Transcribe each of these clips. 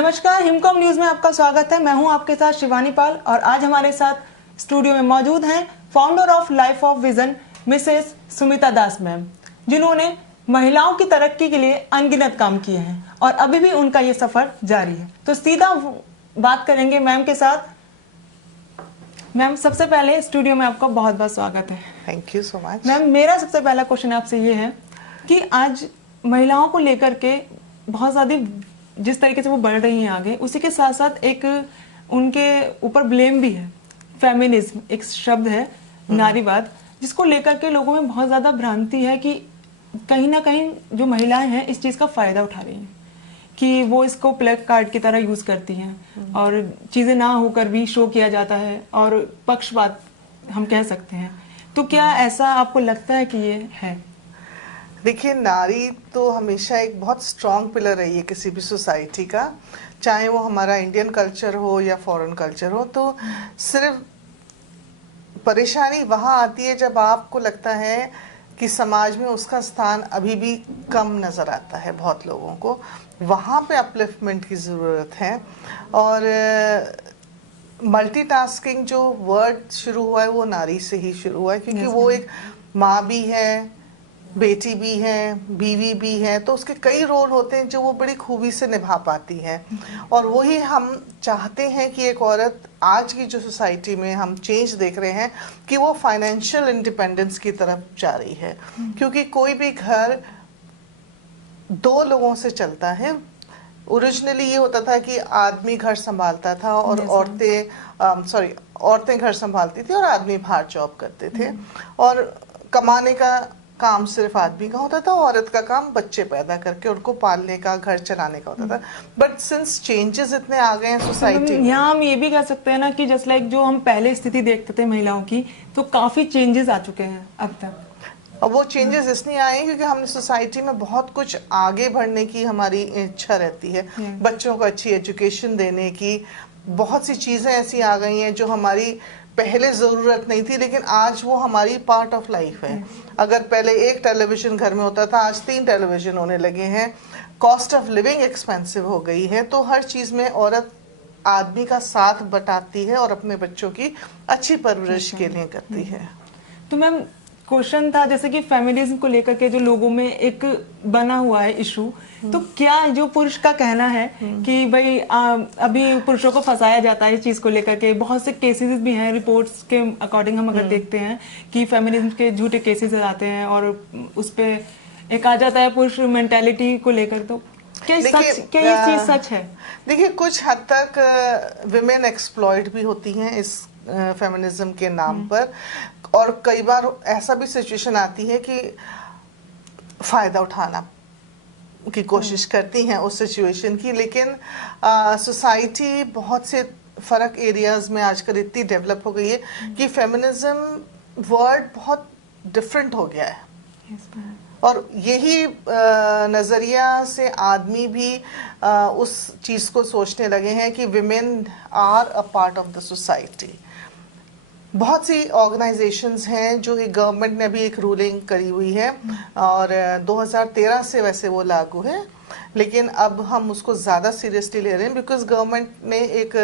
नमस्कार, हिमकॉम न्यूज में आपका स्वागत है। मैं हूं आपके साथ शिवानी पाल और आज हमारे साथ स्टूडियो में मौजूद हैं founder of life of vision Mrs Sumita Das ma'am, जिन्होंने महिलाओं की तरक्की के लिए अनगिनत काम किए हैं और अभी भी उनका ये सफर जारी है। तो सीधा बात करेंगे मैम के साथ। मैम, सबसे पहले स्टूडियो में आपका बहुत बहुत स्वागत है। Thank you so much. Ma'am, मेरा सबसे पहला क्वेश्चन आपसे ये है कि आज महिलाओं को लेकर के बहुत ज़्यादा जिस तरीके से वो बढ़ रही हैं आगे, उसी के साथ साथ एक उनके ऊपर ब्लेम भी है। फेमिनिज्म एक शब्द है, नारीवाद, जिसको लेकर के लोगों में बहुत ज़्यादा भ्रांति है कि कहीं ना कहीं जो महिलाएं हैं इस चीज़ का फ़ायदा उठा रही हैं, कि वो इसको प्लग कार्ड की तरह यूज़ करती हैं और चीज़ें ना होकर भी शो किया जाता है और पक्षपात हम कह सकते हैं। तो क्या ऐसा आपको लगता है कि ये है? देखिए, नारी तो हमेशा एक बहुत स्ट्रॉन्ग पिलर रही है किसी भी सोसाइटी का, चाहे वो हमारा इंडियन कल्चर हो या फॉरेन कल्चर हो। तो सिर्फ परेशानी वहाँ आती है जब आपको लगता है कि समाज में उसका स्थान अभी भी कम नज़र आता है बहुत लोगों को। वहाँ पे अपलिफ्टमेंट की ज़रूरत है। और मल्टीटास्किंग जो वर्ड शुरू हुआ है वो नारी से ही शुरू हुआ है, क्योंकि वो एक माँ भी है, बेटी भी है, बीवी भी है। तो उसके कई रोल होते हैं जो वो बड़ी खूबी से निभा पाती है। और वही हम चाहते हैं कि एक औरत, आज की जो सोसाइटी में हम चेंज देख रहे हैं कि वो फाइनेंशियल इंडिपेंडेंस की तरफ जा रही है। क्योंकि कोई भी घर दो लोगों से चलता है। ओरिजिनली ये होता था कि आदमी घर संभालता था और औरतें घर संभालती थी और आदमी बाहर जॉब करते थे। और कमाने का काम सिर्फ आदमी का होता था, औरत का काम बच्चे पैदा करके उनको पालने का, घर चलाने का होता था। बट सिंस चेंजेस इतने आ गए हैं सोसाइटी में, यहाँ हम ये भी कह सकते हैं ना कि जस्ट लाइक जो हम पहले स्थिति देखते थे महिलाओं की, तो काफी चेंजेस आ चुके हैं अब तक। और वो चेंजेस इसलिए आए क्योंकि हमने सोसाइटी में बहुत कुछ आगे बढ़ने की हमारी इच्छा रहती है। बच्चों को अच्छी एजुकेशन देने की बहुत सी चीज़ें ऐसी आ गई हैं जो हमारी पहले ज़रूरत नहीं थी, लेकिन आज वो हमारी पार्ट ऑफ लाइफ है। अगर पहले एक टेलीविज़न घर में होता था, आज 3 टेलीविज़न होने लगे हैं। कॉस्ट ऑफ लिविंग एक्सपेंसिव हो गई है। तो हर चीज़ में औरत आदमी का साथ बटाती है और अपने बच्चों की अच्छी परवरिश के लिए करती है। तो मैम, क्वेश्चन था जैसे कि फेमिनिज्म को लेकर के जो लोगों में एक बना हुआ है इशू, तो क्या जो पुरुष का कहना है कि भाई अभी पुरुषों को फंसाया जाता है इस चीज को लेकर के, बहुत से केसेस भी हैं, रिपोर्ट्स के अकॉर्डिंग हम अगर देखते हैं कि फेमिनिज्म के झूठे केसेस आते हैं और उस पे एक आ जाता है पुरुष मेंटालिटी को लेकर। तो क्या ये चीज सच है? देखिए, कुछ हद तक विमेन एक्सप्लॉइट भी होती हैं इस फेमिनिज्म के नाम पर। और कई बार ऐसा भी सिचुएशन आती है कि फायदा उठाना की कोशिश करती हैं उस सिचुएशन की। लेकिन सोसाइटी बहुत से फर्क एरियाज में आजकल इतनी डेवलप हो गई है कि फेमिनिज्म वर्ड बहुत डिफरेंट हो गया है। और यही नज़रिया से आदमी भी उस चीज़ को सोचने लगे हैं कि women are a part of the society. बहुत सी ऑर्गेनाइजेशंस हैं जो एक गवर्नमेंट ने अभी एक रूलिंग करी हुई है और 2013 से वैसे वो लागू है, लेकिन अब हम उसको ज़्यादा सीरियसली ले रहे हैं बिकॉज गवर्नमेंट ने एक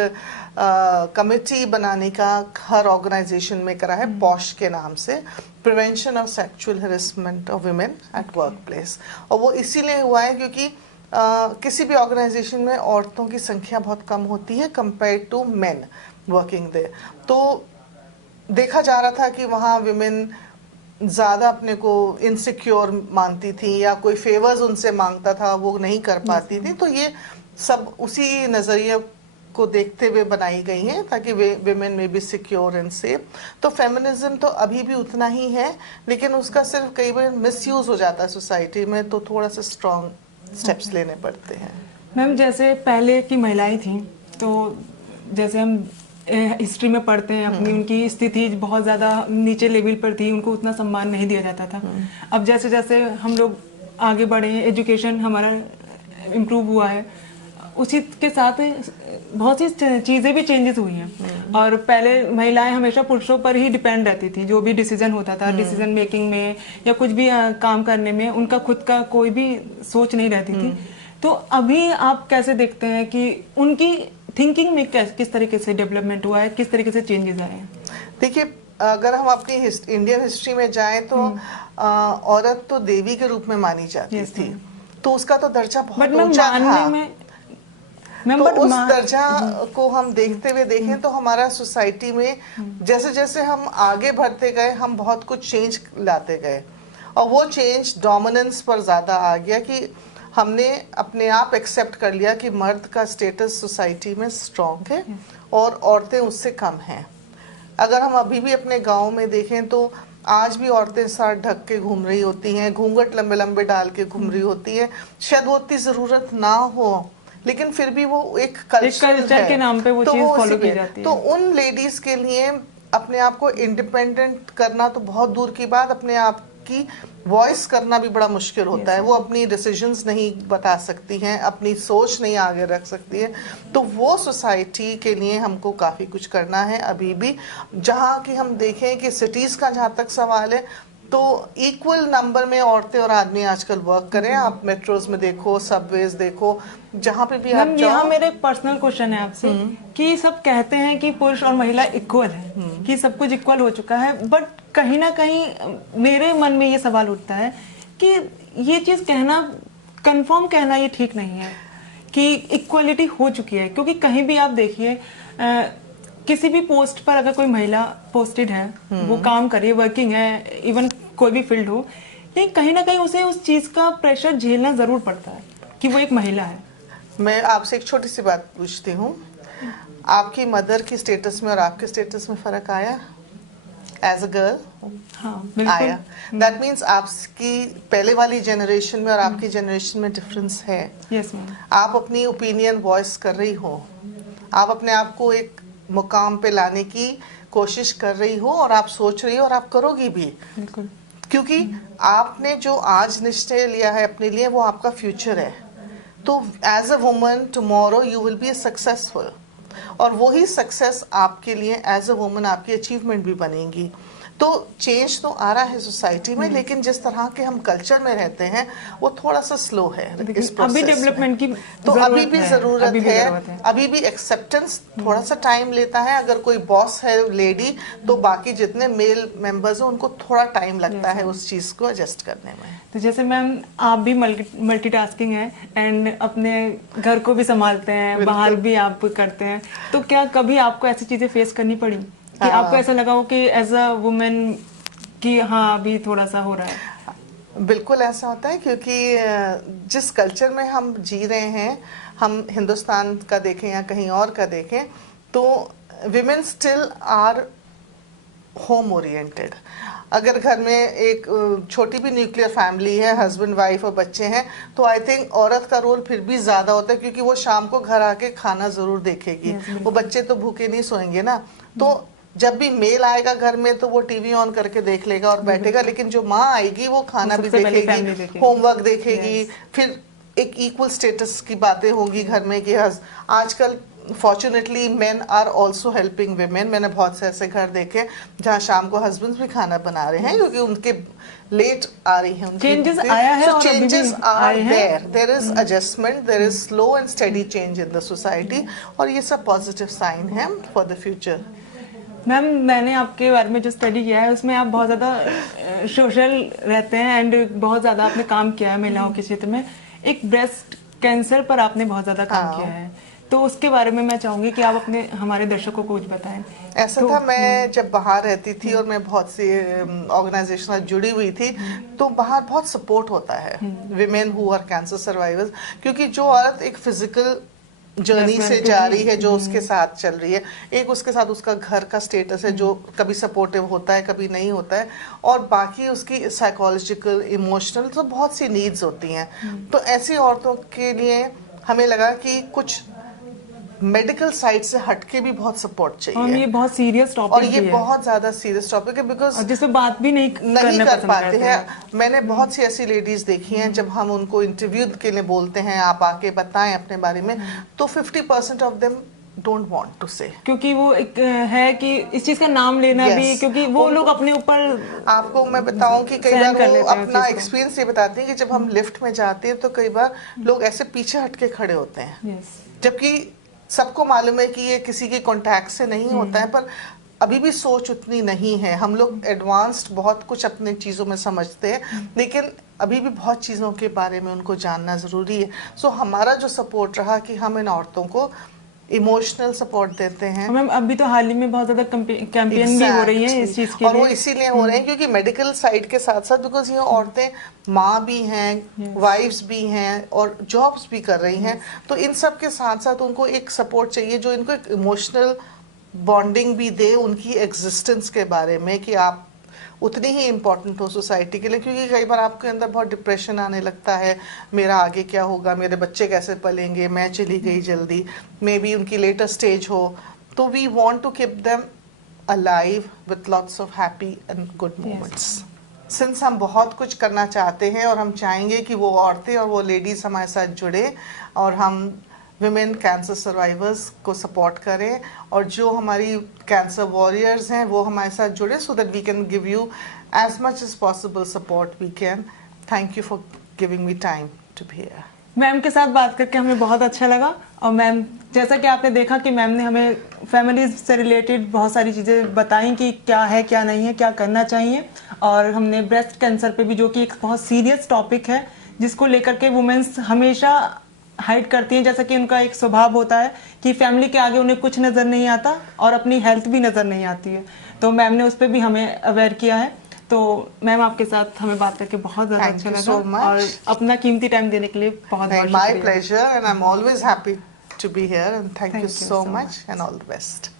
कमेटी बनाने का हर ऑर्गेनाइजेशन में करा है, पॉश के नाम से, prevention of sexual harassment of women at work place. और वो इसीलिए हुआ है क्योंकि किसी भी ऑर्गेनाइजेशन में औरतों की संख्या बहुत कम होती है compare to men working there. तो देखा जा रहा था कि वहाँ विमेन ज़्यादा अपने को इनसिक्योर मानती थी या कोई फेवर्स उनसे मांगता था वो नहीं कर पाती थी। तो ये सब उसी नज़रिए को देखते हुए बनाई गई हैं ताकि विमेन में भी सिक्योर एंड सेफ। तो फेमिनिज्म तो अभी भी उतना ही है, लेकिन उसका सिर्फ कई बार मिसयूज़ हो जाता है सोसाइटी में, तो थोड़ा सा स्ट्रॉन्ग स्टेप्स लेने पड़ते हैं। मैम, जैसे पहले की महिलाएं थी, तो जैसे हम हिस्ट्री में पढ़ते हैं अपनी, उनकी स्थिति बहुत ज़्यादा नीचे लेवल पर थी, उनको उतना सम्मान नहीं दिया जाता था। अब जैसे जैसे हम लोग आगे बढ़े हैं, एजुकेशन हमारा इम्प्रूव हुआ है, उसी के साथ बहुत सी चीज़ें भी चेंजेस हुई हैं। और पहले महिलाएं हमेशा पुरुषों पर ही डिपेंड रहती थी, जो भी डिसीजन होता था, डिसीजन मेकिंग में या कुछ भी काम करने में उनका खुद का कोई भी सोच नहीं रहती थी। तो अभी आप कैसे देखते हैं कि उनकी थिंकिंग में किस तरीके से डेवलपमेंट हुआ है, किस तरीके से चेंजेस आए हैं? देखिए, अगर हम अपनी इंडियन हिस्ट्री में जाएं तो औरत तो देवी के रूप में मानी जाती Yes, थी, तो उसका तो दर्जा बट बहुत मैं ऊंचा मानने था। में मैम, तो बट उस दर्जा को हम देखते हुए देखें तो हमारा सोसाइटी में जैसे जैसे हम आगे बढ़ते गए, हम बहुत कुछ चेंज लाते गए, और वो चेंज डोमिनेंस पर ज़्यादा आ गया कि हमने अपने आप एक्सेप्ट कर लिया कि मर्द का स्टेटस सोसाइटी में स्ट्रॉन्ग है और औरतें उससे कम हैं। अगर हम अभी भी अपने गांव में देखें तो आज भी औरतें सर ढक के घूम रही होती हैं, घूंघट लंबे लंबे डाल के घूम रही होती हैं। शायद वो उतनी ज़रूरत ना हो, लेकिन फिर भी वो एक कल्चर है, के नाम पे वो तो चीज वो फॉलो उसी की में जाती तो है। उन लेडीज के लिए अपने आप को इंडिपेंडेंट करना तो बहुत दूर की बात, अपने आप की वॉइस करना भी बड़ा मुश्किल होता है। वो अपनी डिसीजंस नहीं बता सकती हैं, अपनी सोच नहीं आगे रख सकती है। तो वो सोसाइटी के लिए हमको काफ़ी कुछ करना है अभी भी। जहाँ की हम देखें कि सिटीज़ का जहाँ तक सवाल है, तो इक्वल नंबर में औरतें और आदमी आजकल वर्क करें। आप मेट्रोज में देखो, सबवेज देखो, जहाँ पे भी आप मैम, यहाँ जाओ। मेरा एक पर्सनल क्वेश्चन है आपसे कि सब कहते हैं कि पुरुष और महिला इक्वल है, कि सब कुछ इक्वल हो चुका है, बट कहीं ना कहीं मेरे मन में ये सवाल उठता है कि ये चीज कहना, कंफर्म कहना ये ठीक नहीं है कि इक्वलिटी हो चुकी है। क्योंकि कहीं भी आप देखिए, किसी भी पोस्ट पर अगर कोई महिला पोस्टेड है, वो काम कर रही है, वर्किंग है, इवन कोई भी फील्ड हो, लेकिन कहीं ना कहीं उसे उस चीज का प्रेशर झेलना जरूर पड़ता है कि वो एक महिला है। मैं आपसे एक छोटी सी बात पूछती हूँ, आपकी मदर की स्टेटस में और आपके स्टेटस में फर्क आया एज अ गर्ल? हाँ, बिल्कुल आया। दैट मीन्स आपकी पहले वाली जनरेशन में और आपकी जनरेशन में डिफरेंस है। Yes ma'am. आप अपनी ओपिनियन वॉइस कर रही हो, आप अपने आप को एक मुकाम पे लाने की कोशिश कर रही हो, और आप सोच रही हो और आप करोगी भी, बिल्कुल, क्योंकि आपने जो आज निश्चय लिया है अपने लिए वो आपका फ्यूचर है। तो as a woman tomorrow you will be successful, और वही सक्सेस आपके लिए एज अ वुमन आपकी अचीवमेंट भी बनेगी। तो चेंज तो आ रहा है सोसाइटी में, लेकिन जिस तरह के हम कल्चर में रहते हैं वो थोड़ा सा स्लो है इस प्रोसेस अभी डेवलपमेंट की तो अभी भी ज़रूरत है, है। अभी भी एक्सेप्टेंस थोड़ा सा टाइम लेता है। अगर कोई बॉस है लेडी, तो बाकी जितने मेल मेंबर्स हैं उनको थोड़ा टाइम लगता है उस चीज़ को एडजस्ट करने में। तो जैसे मैम, आप भी मल्टीटास्किंग है एंड अपने घर को भी संभालते हैं, बाहर भी आप करते हैं, तो क्या कभी आपको ऐसी चीजें फेस करनी पड़ी कि आपको ऐसा लगा हो कि एज अ वुमेन कि हाँ अभी थोड़ा सा हो रहा है? बिल्कुल ऐसा होता है, क्योंकि जिस कल्चर में हम जी रहे हैं, हम हिंदुस्तान का देखें या कहीं और का देखें, तो women still are home oriented. अगर घर में एक छोटी भी न्यूक्लियर फैमिली है, हस्बैंड वाइफ और बच्चे हैं, तो आई थिंक औरत का रोल फिर भी ज़्यादा होता है, क्योंकि वो शाम को घर आके खाना ज़रूर देखेगी। वो बच्चे तो भूखे नहीं सोएंगे ना। तो जब भी मेल आएगा घर में तो वो टीवी ऑन करके देख लेगा और बैठेगा, लेकिन जो माँ आएगी वो खाना भी देखेगी, होमवर्क देखेगी, फिर एक इक्वल स्टेटस की बातें होंगी घर में कि आजकल fortunately men are also helping women. मैंने बहुत से ऐसे घर देखे जहाँ शाम को हस्बैंड्स भी खाना बना रहे हैं, क्योंकि उनके लेट आ रही है उनकी। चेंजेस आया है, और changes are there is adjustment, there is slow and steady change in the society, और ये सब पॉजिटिव साइन है फॉर द फ्यूचर। मैम, मैंने आपके बारे में जो स्टडी किया है उसमें आप बहुत ज़्यादा सोशल रहते हैं एंड बहुत ज़्यादा आपने काम किया है महिलाओं के क्षेत्र में। एक ब्रेस्ट कैंसर पर आपने बहुत ज़्यादा काम किया है, तो उसके बारे में मैं चाहूँगी कि आप अपने हमारे दर्शकों को कुछ बताएं। ऐसा था, मैं जब बाहर रहती थी और मैं बहुत सी ऑर्गेनाइजेशन जुड़ी हुई थी, तो बाहर बहुत सपोर्ट होता है women who are cancer survivors, क्योंकि जो औरत एक फिजिकल जर्नी से जा रही है, जो उसके साथ चल रही है, एक उसके साथ उसका घर का स्टेटस है जो कभी सपोर्टिव होता है कभी नहीं होता है, और बाकी उसकी साइकोलॉजिकल इमोशनल तो बहुत सी नीड्स होती हैं। तो ऐसी औरतों के लिए हमें लगा कि कुछ मेडिकल साइड से हटके भी बहुत सपोर्ट चाहिए। और ये बहुत सीरियस टॉपिक और ये बहुत ज्यादा सीरियस टॉपिक है, बिकॉज जिसपे बात भी नहीं कर पाते हैं। मैंने बहुत सी ऐसी लेडीज देखी हैं, जब हम उनको इंटरव्यू के लिए बोलते हैं आप आके बताएं अपने बारे में, तो 50% of them don't want to say. क्योंकि वो एक है कि इस चीज का नाम लेना भी, Yes. क्योंकि वो लोग अपने ऊपर आपको मैं बताऊं कि कई सहन बार कर वो लेते हैं अपना उस चीज को। एक्सपीरियंस ये बताते हैं कि जब हम लिफ्ट में जाते हैं तो कई बार लोग ऐसे पीछे हट के खड़े होते हैं, यस जबकि सबको मालूम है कि ये किसी के कांटेक्ट से नहीं होता है, पर अभी भी सोच उतनी नहीं है। हम लोग एडवांस्ड बहुत कुछ अपने चीज़ों में समझते हैं, लेकिन अभी भी बहुत चीज़ों के बारे में उनको जानना ज़रूरी है। सो हमारा जो सपोर्ट रहा कि हम इन औरतों को इमोशनल सपोर्ट देते हैं। मैम अभी तो हाल ही में बहुत ज्यादा कैंपेन भी हो रही है इस चीज के और लिए। वो इसीलिए हो रहे हैं क्योंकि मेडिकल साइड के साथ साथ, बिकॉज ये औरतें माँ भी हैं, Yes. वाइफ्स भी हैं और जॉब्स भी कर रही हैं, तो इन सब के साथ साथ उनको एक सपोर्ट चाहिए जो इनको एक इमोशनल बॉन्डिंग भी दे उनकी एग्जिस्टेंस के बारे में, कि आप उतनी ही इम्पोर्टेंट हो सोसाइटी के लिए। क्योंकि कई बार आपके अंदर बहुत डिप्रेशन आने लगता है, मेरा आगे क्या होगा, मेरे बच्चे कैसे पलेंगे, मैं चली गई जल्दी, मे बी उनकी लेटर स्टेज हो, तो we want to keep them alive with lots of happy and good moments. Since हम बहुत कुछ करना चाहते हैं और हम चाहेंगे कि वो औरतें और वो लेडीज़ हमारे साथ जुड़े और हम विमेन कैंसर सर्वाइवर्स को सपोर्ट करें, और जो हमारी कैंसर वॉरियर्स हैं वो हमारे साथ जुड़े, so that we can give you as much as possible support we can. Thank you for giving me time to be here. Ma'am के साथ बात करके हमें बहुत अच्छा लगा। और मैम जैसा कि आपने देखा कि मैम ने हमें फैमिलीज से रिलेटेड बहुत सारी चीज़ें बताई कि क्या है क्या नहीं है, क्या करना चाहिए। और हमने ब्रेस्ट कैंसर पे भी, जो कि एक बहुत सीरियस टॉपिक है जिसको लेकर के वुमेन्स हमेशा हाइड करती हैं, जैसा कि उनका एक स्वभाव होता है कि फैमिली के आगे उन्हें कुछ नज़र नहीं आता और अपनी हेल्थ भी नज़र नहीं आती है। तो मैम ने उस पर भी हमें अवेयर किया है। तो मैम आपके साथ हमें बात करके बहुत ज़्यादा अच्छा लगा so much. और अपना कीमती टाइम देने के लिए बहुत बहुत My शुक्रिया। pleasure, and I'm always happy to be here, and thank you Thank you so so much and all the best.